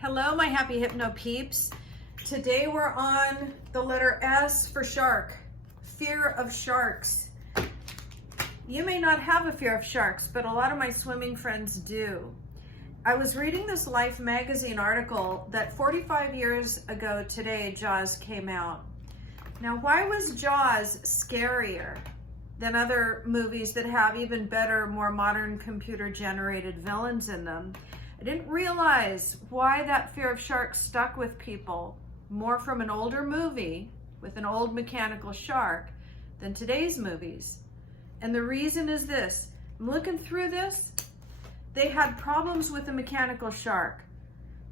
Hello, my happy hypno peeps. Today we're on the letter S for shark. Fear of sharks. You may not have a fear of sharks, but a lot of my swimming friends do. I was reading this Life magazine article that 45 years ago today, Jaws came out. Now, why was Jaws scarier than other movies that have even better, more modern computer-generated villains in them? I didn't realize why that fear of sharks stuck with people more from an older movie with an old mechanical shark than today's movies. And the reason is this. I'm looking through this. They had problems with the mechanical shark.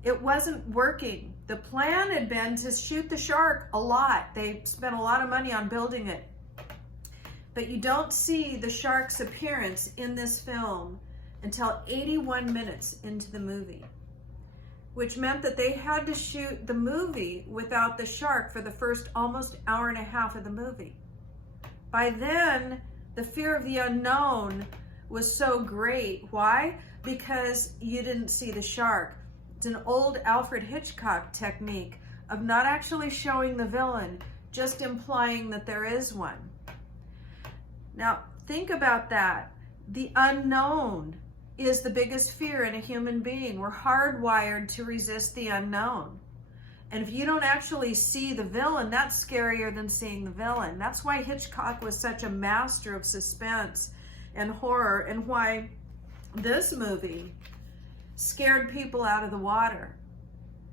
It wasn't working. The plan had been to shoot the shark a lot. They spent a lot of money on building it. But you don't see the shark's appearance in this film until 81 minutes into the movie, which meant that they had to shoot the movie without the shark for the first almost hour and a half of the movie. By then, the fear of the unknown was so great. Why? Because you didn't see the shark. It's an old Alfred Hitchcock technique of not actually showing the villain, just implying that there is one. Now, think about that. The unknown is the biggest fear in a human being. We're hardwired to resist the unknown. And if you don't actually see the villain, that's scarier than seeing the villain. That's why Hitchcock was such a master of suspense and horror, and why this movie scared people out of the water.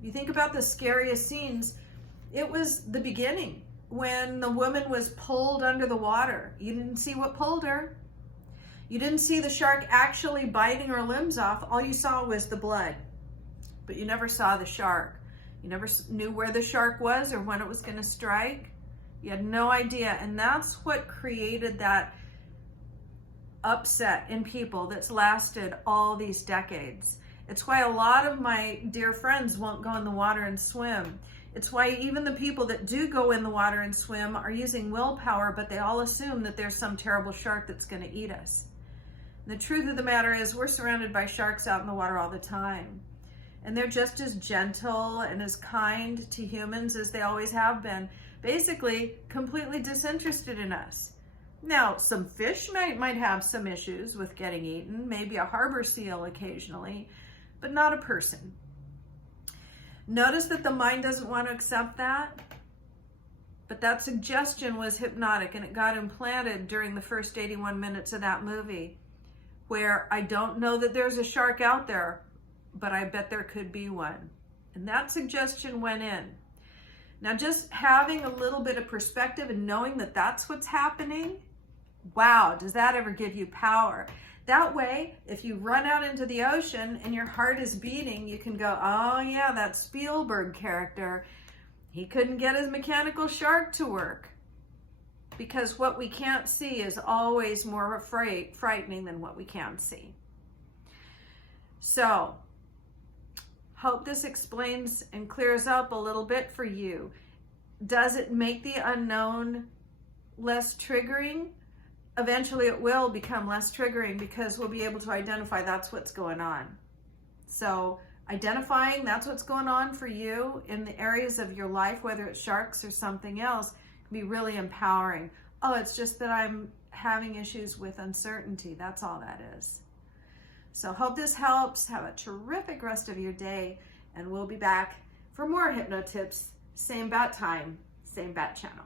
You think about the scariest scenes, it was the beginning when the woman was pulled under the water. You didn't see what pulled her. You didn't see the shark actually biting her limbs off. All you saw was the blood, but you never saw the shark. You never knew where the shark was or when it was going to strike. You had no idea. And that's what created that upset in people that's lasted all these decades. It's why a lot of my dear friends won't go in the water and swim. It's why even the people that do go in the water and swim are using willpower, but they all assume that there's some terrible shark that's going to eat us. The truth of the matter is we're surrounded by sharks out in the water all the time. And they're just as gentle and as kind to humans as they always have been. Basically, completely disinterested in us. Now, some fish might have some issues with getting eaten, maybe a harbor seal occasionally, but not a person. Notice that the mind doesn't want to accept that, but that suggestion was hypnotic, and it got implanted during the first 81 minutes of that movie, where I don't know that there's a shark out there, but I bet there could be one. And that suggestion went in. Now, just having a little bit of perspective and knowing that that's what's happening, wow, does that ever give you power? That way, if you run out into the ocean and your heart is beating, you can go, oh yeah, that Spielberg character, he couldn't get his mechanical shark to work. Because what we can't see is always more frightening than what we can see. So, hope this explains and clears up a little bit for you. Does it make the unknown less triggering? Eventually it will become less triggering because we'll be able to identify that's what's going on. So identifying that's what's going on for you in the areas of your life, whether it's sharks or something else, can be really empowering. Oh, it's just that I'm having issues with uncertainty. That's all that is. So hope this helps. Have a terrific rest of your day, and we'll be back for more hypno tips, same bat time, same bat channel.